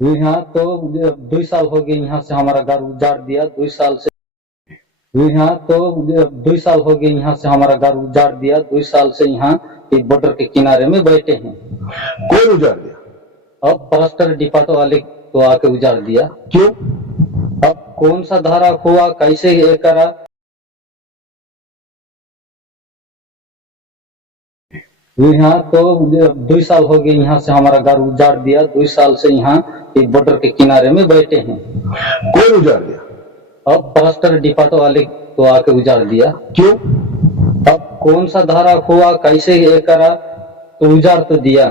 यहाँ तो 2 साल हो गए, यहाँ से हमारा घर उजाड़ दिया। 2 साल से यहाँ तो 2 साल हो गए, यहाँ से हमारा घर उजाड़ दिया। 2 साल से यहाँ बॉर्डर के किनारे में बैठे हैं। कौन उजाड़ दिया? अब फॉरेस्टर डिपार्टमेंट वाले तो आके उजाड़ दिया। क्यों? अब कौन सा धारा हुआ, कैसे ये करा? यहाँ तो 2 साल हो गए, यहाँ से हमारा घर उजाड़ दिया। 2 साल से यहाँ बॉर्डर के किनारे में बैठे हैं। कौन उजाड़ दिया? अब फॉरेस्टर डिपार्टमेंट वाले तो आके उजाड़ दिया। क्यों? अब कौन सा धारा हुआ, कैसे ये करा, तो उजाड़ तो दिया।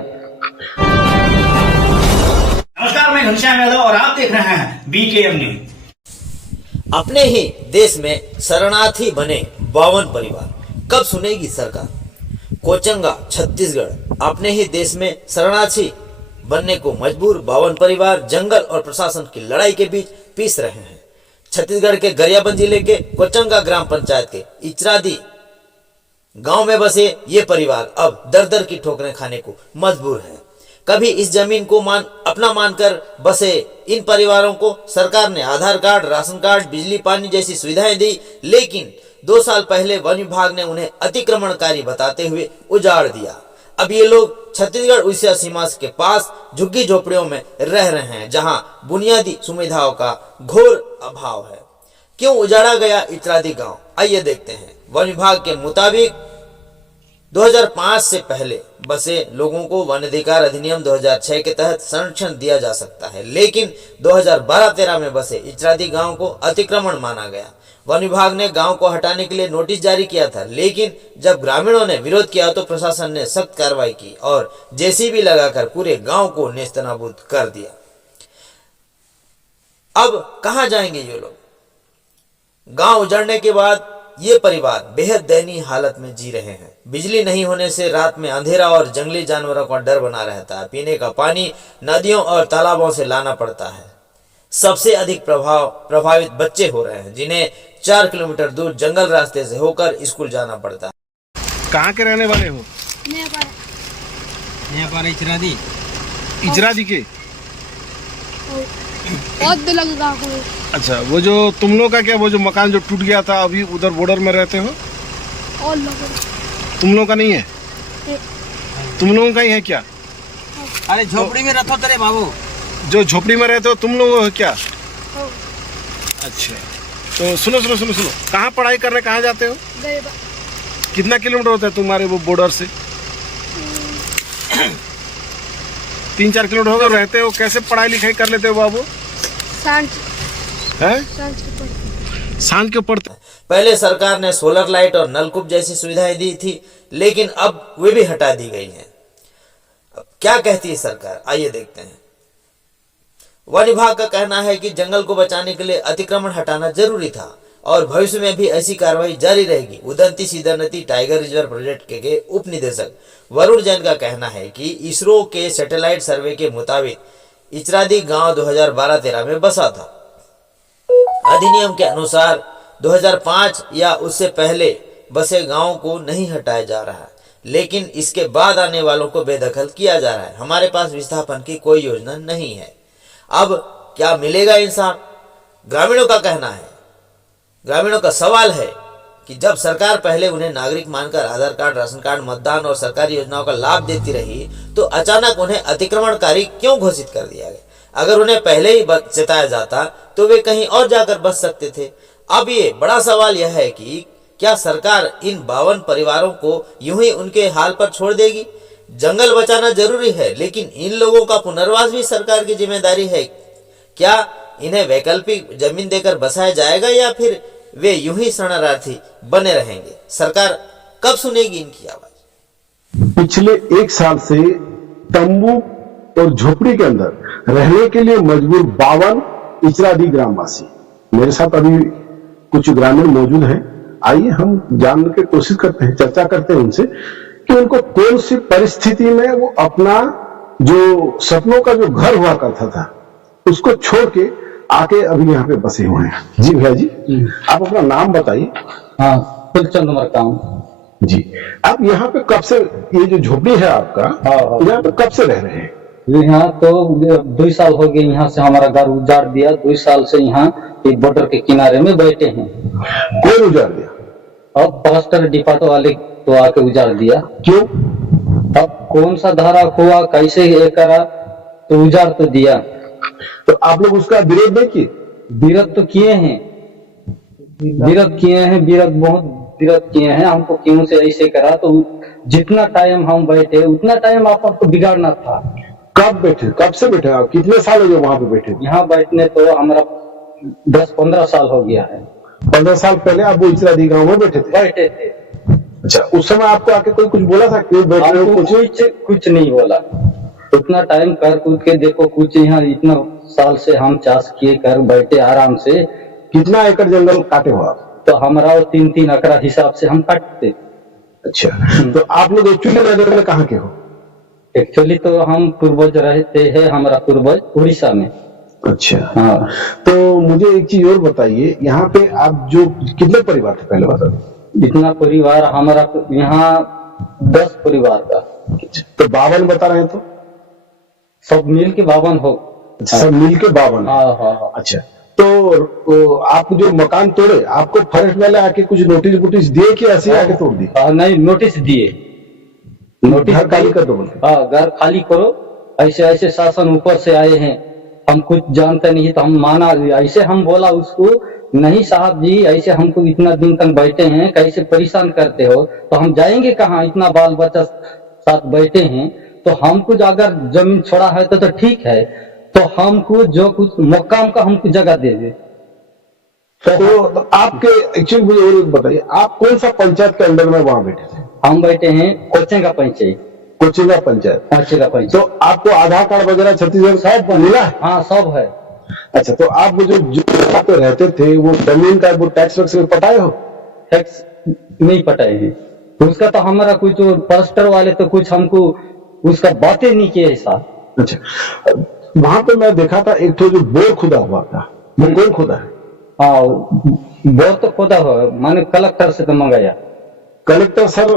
नमस्कार, मैं घनश्याम यादव और आप देख रहे हैं BKM न्यूज। अपने ही देश में शरणार्थी बने 52 परिवार, कब सुनेगी सरकार? कोचंगा छत्तीसगढ़ अपने ही देश में शरणार्थी बनने को मजबूर 52 परिवार जंगल और प्रशासन की लड़ाई के बीच पीस रहे हैं। छत्तीसगढ़ के गरियाबंद जिले के कोचंगा ग्राम पंचायत के इचरादी गांव में बसे ये परिवार अब दर दर की ठोकरें खाने को मजबूर हैं। कभी इस जमीन को अपना मानकर बसे इन परिवारों को सरकार ने आधार कार्ड, राशन कार्ड, बिजली पानी जैसी सुविधाएं दी, लेकिन 2 साल पहले वन विभाग ने उन्हें अतिक्रमणकारी बताते हुए उजाड़ दिया। अब ये लोग छत्तीसगढ़ उड़ीसा सीमा के पास झुग्गी झोपड़ियों में रह रहे हैं, जहां बुनियादी सुविधाओं का घोर अभाव है। क्यों उजाड़ा गया इचरादी गांव? आइए देखते हैं। वन विभाग के मुताबिक 2005 से पहले बसे लोगों को वन अधिकार अधिनियम 2006 के तहत संरक्षण दिया जा सकता है, लेकिन 2012-13 में बसे इचरादी गांव को अतिक्रमण माना गया। वन विभाग ने गांव को हटाने के लिए नोटिस जारी किया था, लेकिन जब ग्रामीणों ने विरोध किया तो प्रशासन ने सख्त कार्रवाई की और जेसीबी लगाकर पूरे गांव को नेस्तनाबूद कर दिया। अब कहां जाएंगे ये लोग? गांव उजड़ने के बाद ये परिवार बेहद दयनीय हालत में जी रहे हैं। बिजली नहीं होने से रात में अंधेरा और जंगली जानवरों का डर बना रहता है। पीने का पानी नदियों और तालाबों से लाना पड़ता है। सबसे अधिक प्रभावित बच्चे हो रहे हैं, जिन्हें 4 किलोमीटर दूर जंगल रास्ते से होकर स्कूल जाना पड़ता है। कहाँ के रहने वाले हो? नेपाल इचरादी। इचरादी के? लगा। अच्छा, वो जो तुम लोग का क्या, वो जो मकान जो टूट गया था अभी उधर बॉर्डर में रहते हो? और तुम लोगों का नहीं है? तुम लोगों का ही है क्या? अरे झोपड़ी में रखो तेरे बाबू। जो झोपड़ी में रहते हो तुम लोग हो क्या? अच्छा, तो सुनो, कहाँ पढ़ाई करने कहाँ जाते हो? कितना किलोमीटर होता है तुम्हारे वो बॉर्डर से? 3-4 किलोमीटर होगा। रहते हो कैसे पढ़ाई लिखाई कर लेते हो बाबू? सांझ के पढ़ते। पहले सरकार ने सोलर लाइट और नलकूप जैसी सुविधाएं दी थी, लेकिन अब वे भी हटा दी गई हैं। अब क्या कहती है सरकार, आइए देखते हैं। वन विभाग का कहना है कि जंगल को बचाने के लिए अतिक्रमण हटाना जरूरी था और भविष्य में भी ऐसी कार्रवाई जारी रहेगी। उदंती सीधरनती टाइगर रिजर्व प्रोजेक्ट के उप निदेशक वरुण जैन का कहना है कि इसरो के सैटेलाइट सर्वे के मुताबिक इचरादी गांव 2012-13 में बसा था। अधिनियम के अनुसार 2005 या उससे पहले बसे गांवों को नहीं हटाया जा रहा है, लेकिन इसके बाद आने वालों को बेदखल किया जा रहा है। हमारे पास विस्थापन की कोई योजना नहीं है। अब क्या मिलेगा इंसाफ? ग्रामीणों का कहना है। ग्रामीणों का सवाल है कि जब सरकार पहले उन्हें नागरिक मानकर आधार कार्ड, राशन कार्ड, मतदान और सरकारी योजनाओं का लाभ देती रही, तो अचानक उन्हें अतिक्रमणकारी क्यों घोषित कर दिया गया? अगर उन्हें पहले ही चेताया जाता तो वे कहीं और जाकर बच सकते थे। अब ये बड़ा सवाल यह है कि क्या सरकार इन 52 परिवारों को यूं ही उनके हाल पर छोड़ देगी? जंगल बचाना जरूरी है, लेकिन इन लोगों का पुनर्वास भी सरकार की जिम्मेदारी है। क्या इन्हें वैकल्पिक जमीन देकर बसाया जाएगा या फिर वे यूं ही शरणार्थी बने रहेंगे? सरकार कब सुनेगी इनकी आवाज? पिछले 1 साल से तंबू और झोपड़ी के अंदर रहने के लिए मजबूर 52 इचरादी ग्रामवासी। मेरे साथ अभी कुछ ग्रामीण मौजूद हैं। आइए हम जानने की कोशिश करते हैं, चर्चा करते हैं उनसे कि उनको कौन सी परिस्थिति में वो अपना जो सपनों का जो घर हुआ करता था उसको छोड़ के आके अभी यहाँ पे बसे हुए हैं। जी भैया जी, आप अपना नाम बताइए। हाँ, फुलचंद मरकाम जी। आप यहाँ पे कब से, ये जो झोपड़ी है आपका, यहाँ पे कब से रह रहे हैं? यहाँ तो 2 साल हो गए, यहाँ से हमारा घर उजाड़ दिया। 2 साल से यहाँ ये बॉर्डर के किनारे में बैठे हैं। कौन उजाड़ दिया? अब पास्टर डिपार्ट वाले तो आके उजाड़ दिया। क्यों? अब कौन सा धारा हुआ, कैसे ये करा, तो उजाड़ तो दिया। तो आप लोग उसका विरोध नहीं किए? विरोध तो किए हैं, विरोध किए हैं, विरोध बहुत विरोध किए हैं। हमको क्यों से ऐसे करा, तो जितना टाइम हम बैठे उतना टाइम आपको बिगाड़ना था। कब बैठे, कब से बैठे आप? कितने साल हो गए वहां पे बैठे? यहाँ बैठने तो हमारा 10-15 साल हो गया है। 15 साल पहले आप वो इचरादी गांव में बैठे थे? बैठे थे। अच्छा, उस समय आपको आके कोई कुछ बोला था? क्यों बैठ रहे हो? हमको कुछ नहीं बोला। उतना टाइम कर कूद के देखो, कुछ यहाँ इतना साल से हम चाष किए कर बैठे आराम से। कितना एकड़ जंगल काटे हो आप? तो हमारा 3-3 एकड़ हिसाब से हम काटते। अच्छा, तो आप लोग एक्चुअली नगर में कहाँ के हो? एक्चुअली तो हम पूर्वज रहते हैं, हमारा पूर्वज उड़ीसा में। अच्छा, हाँ। तो मुझे एक चीज और बताइए, यहाँ पे आप जो कितने परिवार थे पहले बता दो? इतना परिवार हमारा यहाँ 10 परिवार का। तो 52 बता रहे हैं, तो सब मिल के 52 हो। सब मिल के 52? हाँ। अच्छा, तो आप जो मकान तोड़े, आपको फॉरेस्ट वाले आके कुछ नोटिस वोटिस दिए कि ऐसे आके तोड़ दिए? नहीं, नोटिस दिए। नोटिस घर खाली कर दो बोले? हाँ, घर खाली करो, ऐसे ऐसे शासन ऊपर से आए हैं, हम कुछ जानते नहीं। तो हम माना, ऐसे हम बोला उसको, नहीं साहब जी, ऐसे हमको इतना दिन तक बैठे हैं, कैसे परेशान करते हो, तो हम जाएंगे कहाँ, इतना बाल बच्चा साथ बैठे हैं। तो हमको अगर जमीन छोड़ा है तो ठीक है, तो हमको जो कुछ मकाम का हमको जगह दे दे। तो आपके एक्चुअली मुझे और बताइए, आप कौन सा पंचायत के अंदर में वहां बैठे थे? हम बैठे हैं कोचेंगा पंचायत। कोचिंगा पंचायत? कोचेंगा पंचायत। तो आपको आधार कार्ड वगैरह छत्तीसगढ़ सब मिला है? हाँ, सब है। अच्छा, तो आप वो जो पे रहते थे, वो जमीन का वो टैक्स वैक्स पटाए हो? टैक्स नहीं पटाए हैं उसका, तो हमारा कुछ पास्टर वाले तो कुछ हमको उसका बातें नहीं किए साहब। अच्छा, वहां पे मैं देखा था एक तो जो बोर खुदा हुआ था, वो कौन खुदा है? हाँ, बोर तो खोदा हो, मैंने कलेक्टर से तो मंगाया। कलेक्टर सर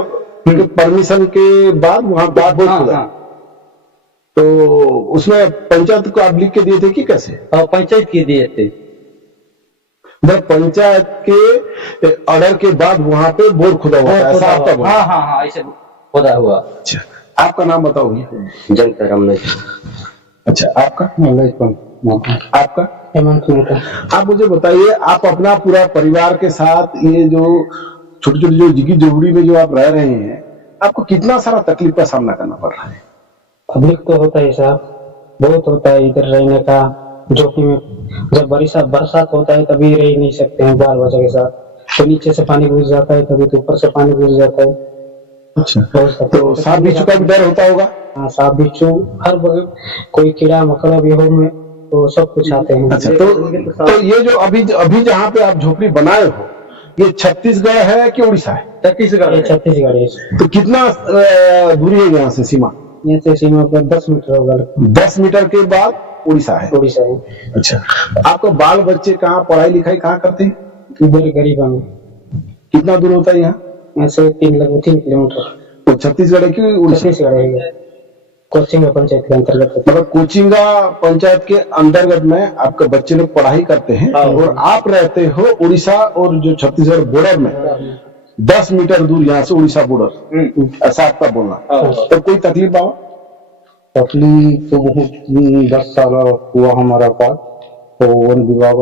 के परमिशन के बाद वहां बात बोर खुदा? तो उसमें पंचायत को आप लिख के दिए थे कि कैसे? पंचायत के दिए थे। पंचायत के ऑर्डर के बाद वहां पे बोर खुदा हुआ, ऐसा आपका बोला? हाँ, ऐसे खोदा हुआ। अच्छा, आपका नाम बताओ भैया। जनता रमन। अच्छा, आपका? आपका? हेमंत। आप मुझे बताइए, आप अपना पूरा परिवार के साथ ये जो छोटी छोटी जो झुग्गी झोपड़ी में जो आप रह रहे हैं, आपको कितना सारा तकलीफ का सामना करना पड़ रहा है? पब्लिक तो होता है साहब, बहुत होता है इधर रहने का जोखिम। जब बरसात होता है तभी रह नहीं सकते हैं बाल बच्चे के साथ, तो नीचे से पानी घुस जाता है, कभी तो ऊपर से पानी घुस जाता है। अच्छा, तो सांप बिच्छू का भी डर होता होगा? हाँ, सांप बिच्छू हर बगल, कोई कीड़ा मकोड़ा भी हो में तो सब कुछ आते हैं। अच्छा, तो ये जो अभी जहाँ पे आप झोपड़ी बनाए हो, ये छत्तीसगढ़ है कि उड़ीसा है? छत्तीसगढ़ है। तो कितना दूरी है यहाँ से सीमा? यहाँ से सीमा पर 10 मीटर होगा। 10 मीटर के बाद उड़ीसा है? उड़ीसा है। अच्छा, आपको बाल बच्चे कहाँ पढ़ाई लिखाई कहाँ करते हैं? इधर गरीबा में। कितना दूर होता है यहाँ? यहाँ से 3 किलोमीटर। तो छत्तीसगढ़ है कि उड़ीसा? छत्तीसगढ़ है, कोचिंगा पंचायत के अंतर्गत। मतलब कोचिंगा पंचायत के अंतर्गत में आपके बच्चे लोग पढ़ाई करते हैं, और आप रहते हो उड़ीसा और जो छत्तीसगढ़ बॉर्डर में 10 मीटर दूर यहाँ से उड़ीसा बॉर्डर, ऐसा आपका बोलना? तो कोई तकलीफ आओ? तकलीफ तो बहुत 10 साल हुआ हमारा पास, तो वन विभाग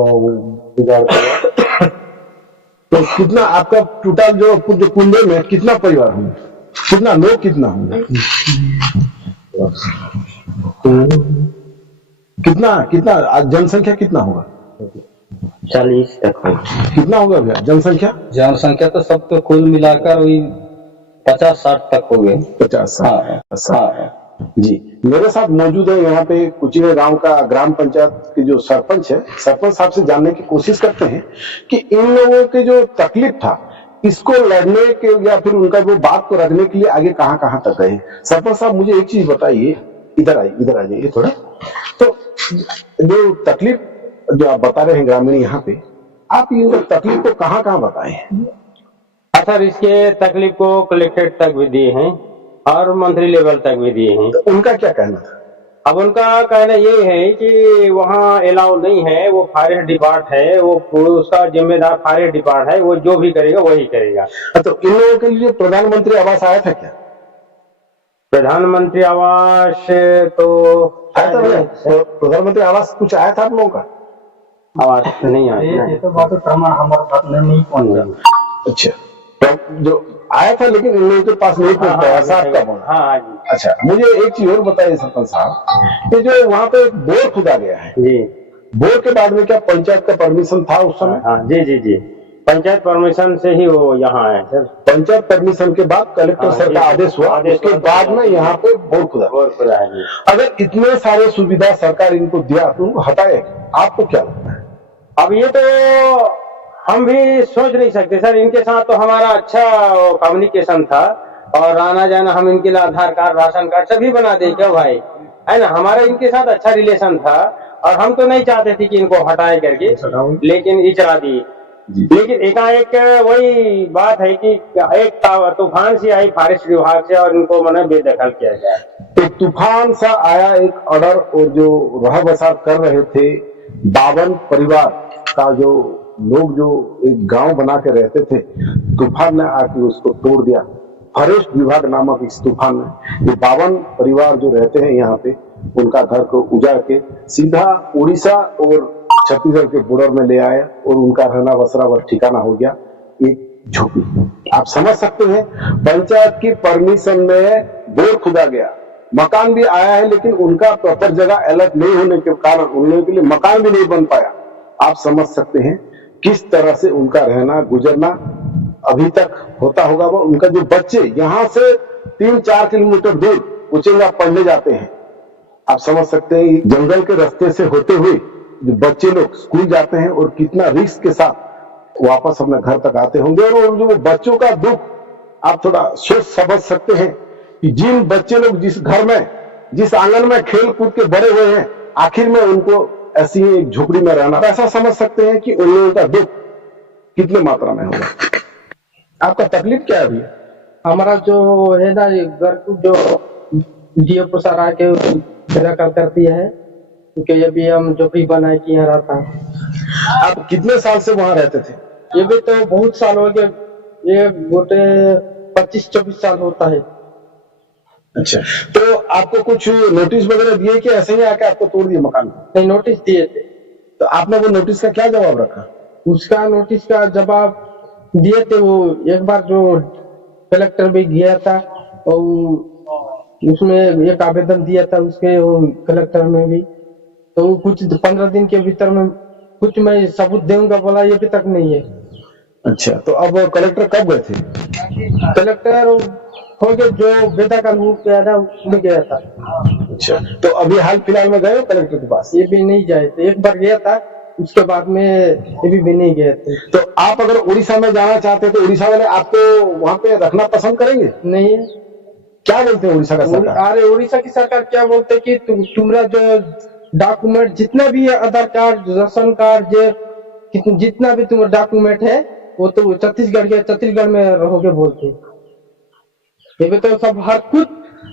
बिगाड़ दिया। तो कितना आपका टोटल जो कुंडे में कितना परिवार होंगे, कितना लोग कितना होंगे? कितना जनसंख्या कितना होगा? 40 तक। कितना होगा भैया जनसंख्या? जनसंख्या तो सबको कुल मिलाकर वही 50-60 तक हो गए। 50-60? हाँ जी। मेरे साथ मौजूद है यहाँ पे कुचिंगा गांव का ग्राम पंचायत के जो सरपंच है। सरपंच साहब से जानने की कोशिश करते हैं कि इन लोगों के जो तकलीफ था, इसको लड़ने के या फिर उनका वो बात को रखने के लिए आगे कहाँ कहाँ तक गए। सरपंच साहब, मुझे एक चीज बताइए, इधर आ जाइए थोड़ा। तो जो तकलीफ जो आप बता रहे हैं ग्रामीण यहाँ पे, आप इन तकलीफ को कहाँ कहाँ बताए हैं? सर, इसके तकलीफ को कलेक्ट्रेट तक भी दिए हैं और मंत्री लेवल तक भी दिए हैं। तो उनका क्या कहना था? अब उनका कहना ये है कि वहाँ अलाउ नहीं है, वो फॉरेस्ट डिपार्ट है, वो उसका जिम्मेदार फॉरेस्ट डिपार्ट है, वो जो भी करेगा वही करेगा। तो इन लोगों के लिए प्रधानमंत्री आवास आया था क्या? प्रधानमंत्री आवास तो आया था भैया? प्रधानमंत्री आवास कुछ आया था आप लोगों का? आवास नहीं आया। ये तो बात हमारे साथ में नहीं पहुंचा। अच्छा, तो जो आया था लेकिन इन लोगों के पास नहीं पहुंच पाया, ऐसा आपका बोलना? हाँ जी। अच्छा, मुझे एक चीज और बताइए सरपंच साहब, ये जो वहाँ पे एक बोर खुदा गया है, जी बोर के बाद में क्या पंचायत का परमिशन था उस समय? हाँ जी जी जी, पंचायत परमिशन से ही वो यहाँ आए सर। पंचायत परमिशन के बाद कलेक्टर हाँ, सर का आदेश हुआ, उसके बाद में यहाँ पे बोर खुदा। है जी। अगर इतने सारे सुविधा सरकार इनको दिया तो उनको हटाए, आपको क्या लगता है? अब ये तो हम भी सोच नहीं सकते सर, इनके साथ तो हमारा अच्छा कम्युनिकेशन था और आना जाना, हम इनके लिए आधार कार्ड राशन कार्ड सभी बना दे क्या भाई, है ना, हमारा इनके साथ अच्छा रिलेशन था और हम तो नहीं चाहते थे कि इनको हटाए करके, लेकिन इचरा दी। लेकिन एकाएक वही बात है कि एक तूफान सी आई फॉरेस्ट विभाग से और इनको मैंने बेदखल किया गया। तो तूफान सा आया एक ऑर्डर, और जो रह बसा कर रहे थे 52 परिवार का जो लोग जो एक गांव बना के रहते थे, तूफान ने आके उसको तोड़ दिया। फॉरेस्ट विभाग नामक इस तूफान ने ये 52 परिवार जो रहते हैं यहाँ पे, उनका घर को उजाड़ के सीधा उड़ीसा और छत्तीसगढ़ के बॉर्डर में ले आया और उनका रहना बसरा व ठिकाना हो गया एक झोपड़ी। आप समझ सकते हैं, पंचायत की परमिशन में बोर खुदा गया, मकान भी आया है, लेकिन उनका प्रॉपर जगह अलर्ट नहीं होने के कारण उन लोगों के लिए मकान भी नहीं बन पाया। आप समझ सकते हैं किस तरह से उनका रहना गुजरना अभी तक होता होगा। वो उनका जो बच्चे यहाँ से 3-4 किलोमीटर दूर उचेंगा पढ़ने जाते हैं, आप समझ सकते हैं जंगल के रास्ते से होते हुए जो बच्चे लोग स्कूल जाते हैं और कितना रिस्क के साथ वापस अपने घर तक आते होंगे। और जो बच्चों का दुख आप थोड़ा सोच समझ सकते हैं कि जिन बच्चे लोग जिस घर में जिस आंगन में खेल कूद के बड़े हुए हैं, आखिर में उनको ऐसी एक झोपड़ी में रहना, ऐसा समझ सकते हैं कि उन लोगों का दुख कितने मात्रा में होगा। आपका तकलीफ क्या है अभी? हमारा जो है ना घर को जो डीएफओ सर आके कर दिया है, क्योंकि अभी हम जो भी बनाए कि यहाँ रहता है। आप कितने साल से वहां रहते थे? ये भी तो बहुत साल हो गए, ये गोटे 25-24 साल होता है। अच्छा, तो आपको कुछ नोटिस वगैरह दिए कि ऐसे ही आके आपको तोड़ दिए मकान को? नहीं, नोटिस दिए थे। तो आपने वो नोटिस का क्या जवाब रखा? उसका नोटिस का जवाब दिए थे, वो एक बार जो कलेक्टर भी गया था और उसमें एक आवेदन दिया था उसके कलेक्टर में भी, तो कुछ 15 दिन के भीतर में कुछ मैं सबूत दूंगा बोला, ये अभी तक नहीं है। अच्छा, तो अब कलेक्टर कब गए थे? कलेक्टर हो गया जो बेटा का रूप गया था उसमें गया था। अच्छा, तो अभी हाल फिलहाल में गए हो कलेक्टर के पास? ये भी नहीं गए थे, एक बार गया था, उसके बाद में ये भी नहीं गए थे। तो आप अगर उड़ीसा में जाना चाहते हैं तो उड़ीसा वाले आपको वहाँ पे रखना पसंद करेंगे? नहीं। क्या बोलते हैं उड़ीसा का सरकार? अरे उड़ीसा की सरकार क्या बोलते कि तुम्हारा जो डॉक्यूमेंट जितना भी है, आधार कार्ड राशन कार्ड जितना भी तुम्हारा डॉक्यूमेंट है वो तो छत्तीसगढ़ में रहोगे बोलते। ये भी तो सब हर कुछ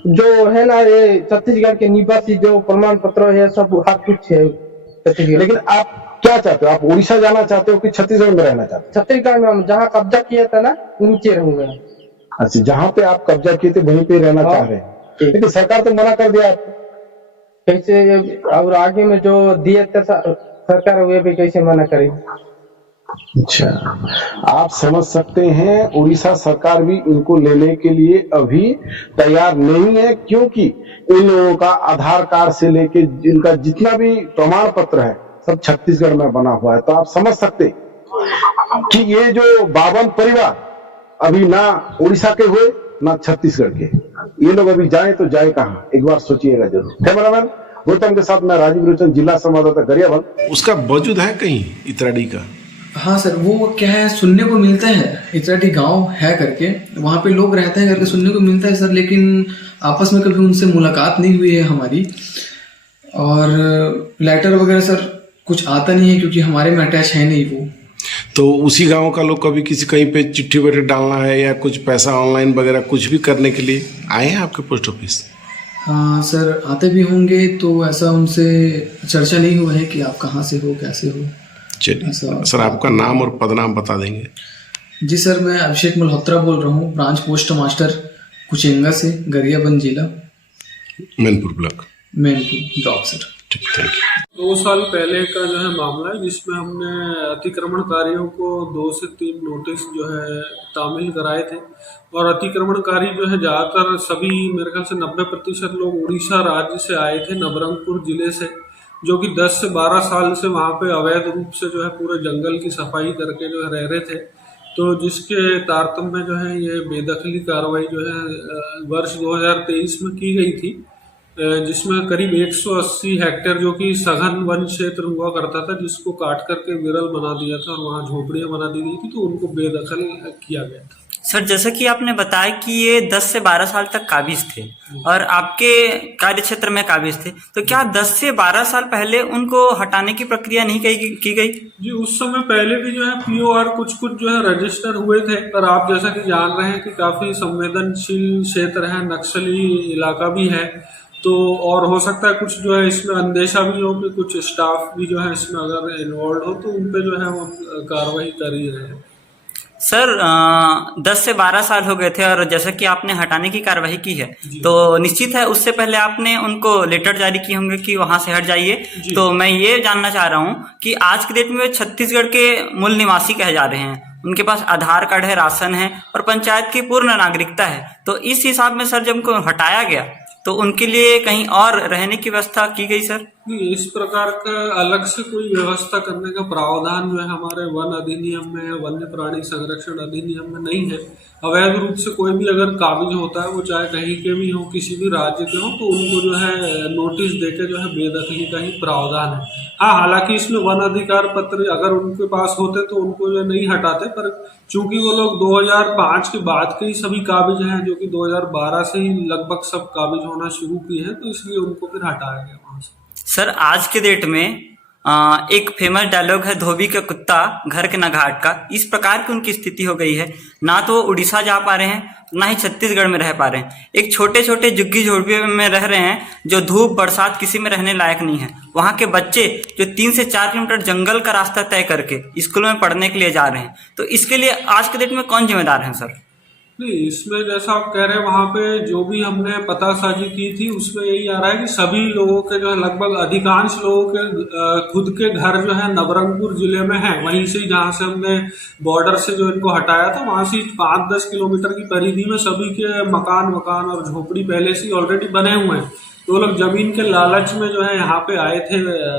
जो है ना, ये छत्तीसगढ़ के निवासी जो प्रमाण पत्र है सब हर कुछ है छत्तीसगढ़। लेकिन आप क्या चाहते हो? आप उड़ीसा जाना चाहते हो कि छत्तीसगढ़ में रहना चाहते हो? छत्तीसगढ़ में हम जहाँ कब्जा किया था ना नीचे रहूंगा। अच्छा, जहाँ पे आप कब्जा किए थे वहीं पे रहना चाह रहे हैं, लेकिन सरकार तो मना कर दिया आपको। कैसे? और आगे में जो दिए थे सरकार, वे भी कैसे मना करेगी? अच्छा, आप समझ सकते हैं उड़ीसा सरकार भी इनको लेने के लिए अभी तैयार नहीं है, क्योंकि इन लोगों का आधार कार्ड से लेके इनका जितना भी प्रमाण पत्र है सब छत्तीसगढ़ में बना हुआ है। तो आप समझ सकते कि ये जो 52 परिवार अभी ना उड़ीसा के हुए ना छत्तीसगढ़ के, ये लोग अभी जाए तो जाए कहाँ, एक बार सोचिएगा जरूर। कैमरामैन गौतम के साथ मैं राजीव रोचन, जिला संवाददाता गरियाबंद। उसका वजूद है कहीं इतराडी का? हाँ सर, वो क्या है सुनने को मिलता है, इतराटी गांव है करके, वहाँ पे लोग रहते हैं करके सुनने को मिलता है सर, लेकिन आपस में कभी उनसे मुलाकात नहीं हुई है हमारी। और लेटर वगैरह सर कुछ आता नहीं है, क्योंकि हमारे में अटैच है नहीं वो। तो उसी गांव का लोग कभी किसी कहीं पे चिट्ठी वगैरह डालना है या कुछ पैसा ऑनलाइन वगैरह कुछ भी करने के लिए आए हैं आपके पोस्ट ऑफिस? हाँ सर, आते भी होंगे तो ऐसा उनसे चर्चा नहीं हुआ है कि आप कहाँ से हो, कैसे हो। चलिए ऐसा- सर, आपका नाम और पदनाम बता देंगे। जी सर, मैं अभिषेक मल्होत्रा बोल रहा हूँ, ब्रांच पोस्ट मास्टर कुचेंगा से, गरियाबंद जिला, Mainpur block. Mainpur block sir. ठीक, थैंक यू। 2 साल पहले का जो है मामला है, जिसमें हमने अतिक्रमणकारियों को 2 से 3 नोटिस जो है तामील कराए थे। और अतिक्रमणकारी जो है ज़्यादातर सभी, मेरे ख्याल से 90% लोग उड़ीसा राज्य से आए थे, नवरंगपुर जिले से, जो कि 10 से 12 साल से वहाँ पे अवैध रूप से जो है पूरे जंगल की सफाई करके जो है रह रहे थे। तो जिसके तारतम्य में जो है ये बेदखली कार्रवाई जो है वर्ष 2023 में की गई थी, जिसमें करीब 180 हेक्टेयर जो कि सघन वन क्षेत्र हुआ करता था, जिसको काट करके विरल बना दिया था और वहाँ झोपड़ियाँ बना दी गई थी, तो उनको बेदखल किया गया था। सर, जैसा कि आपने बताया कि ये 10 से 12 साल तक काबिज थे और आपके कार्य क्षेत्र में काबिज थे, तो क्या 10 से 12 साल पहले उनको हटाने की प्रक्रिया नहीं की गई? जी, उस समय पहले भी जो है POR कुछ जो है रजिस्टर हुए थे, पर आप जैसा कि जान रहे हैं कि काफी संवेदनशील क्षेत्र है, नक्सली इलाका भी है, तो और हो सकता है कुछ जो है इसमें अंदेशा भी हो कि कुछ स्टाफ भी जो है इसमें अगर इन्वॉल्व हो, तो उन पे जो है हम कार्रवाई कर ही रहे हैं। सर, 10 से 12 साल हो गए थे और जैसा कि आपने हटाने की कार्रवाई की है, तो निश्चित है उससे पहले आपने उनको लेटर जारी किए होंगे कि वहां से हट जाइए। तो मैं ये जानना चाह रहा हूं कि आज के डेट में वे छत्तीसगढ़ के मूल निवासी कहे जा रहे हैं, उनके पास आधार कार्ड है, राशन है और पंचायत की पूर्ण नागरिकता है, तो इस हिसाब में सर जब उनको हटाया गया तो उनके लिए कहीं और रहने की व्यवस्था की गई सर? इस प्रकार का अलग से कोई व्यवस्था करने का प्रावधान जो है हमारे वन अधिनियम में या वन्य प्राणी संरक्षण अधिनियम में नहीं है। अवैध रूप से कोई भी अगर काबिज होता है, वो चाहे कहीं के भी हो, किसी भी राज्य के हो, तो उनको जो है नोटिस देके जो है बेदखली का ही प्रावधान है। हाँ, हालांकि इसमें वन अधिकार पत्र अगर उनके पास होते तो उनको जो नहीं हटाते, पर चूंकि वो लोग 2005 के बाद के ही सभी काबिज हैं, जो कि 2012 से ही लगभग सब काबिज होना शुरू किए हैं, तो इसलिए उनको फिर हटाया गया वहां से। सर, आज के डेट में एक फेमस डायलॉग है, धोबी का कुत्ता घर के न घाट का। इस प्रकार की उनकी स्थिति हो गई है, ना तो वो उड़ीसा जा पा रहे हैं, ना ही छत्तीसगढ़ में रह पा रहे हैं। एक छोटे छोटे झुग्गी झोपड़ियों में रह रहे हैं, जो धूप बरसात किसी में रहने लायक नहीं है। वहाँ के बच्चे जो 3 से 4 किलोमीटर जंगल का रास्ता तय करके स्कूल में पढ़ने के लिए जा रहे हैं, तो इसके लिए आज के डेट में कौन जिम्मेदार है सर? नहीं, इसमें जैसा आप कह रहे हैं, वहाँ पे जो भी हमने पतासाजी की थी उसमें यही आ रहा है कि सभी लोगों के जो है लगभग अधिकांश लोगों के खुद के घर जो है नवरंगपुर जिले में है। वहीं से जहाँ से हमने बॉर्डर से जो इनको हटाया था, वहाँ से 5-10 किलोमीटर की परिधि में सभी के मकान और झोपड़ी पहले से ऑलरेडी बने हुए हैं। तो लोग जमीन के लालच में जो है यहाँ पे आए थे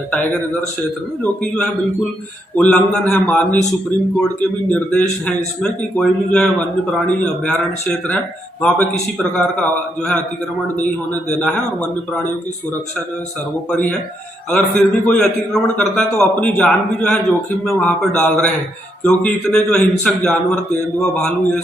टाइगर रिजर्व क्षेत्र में, जो कि जो है बिल्कुल उल्लंघन है। माननीय सुप्रीम कोर्ट के भी निर्देश हैं इसमें कि कोई भी जो है वन्य प्राणी अभ्यारण्य क्षेत्र है, वहाँ पे किसी प्रकार का जो है अतिक्रमण नहीं होने देना है और वन्य प्राणियों की सुरक्षा जो है सर्वोपरि है। अगर फिर भी कोई अतिक्रमण करता है तो अपनी जान भी जो है जोखिम में वहाँ पे डाल रहे हैं, क्योंकि इतने जो हिंसक जानवर, तेंदुआ, भालू, ये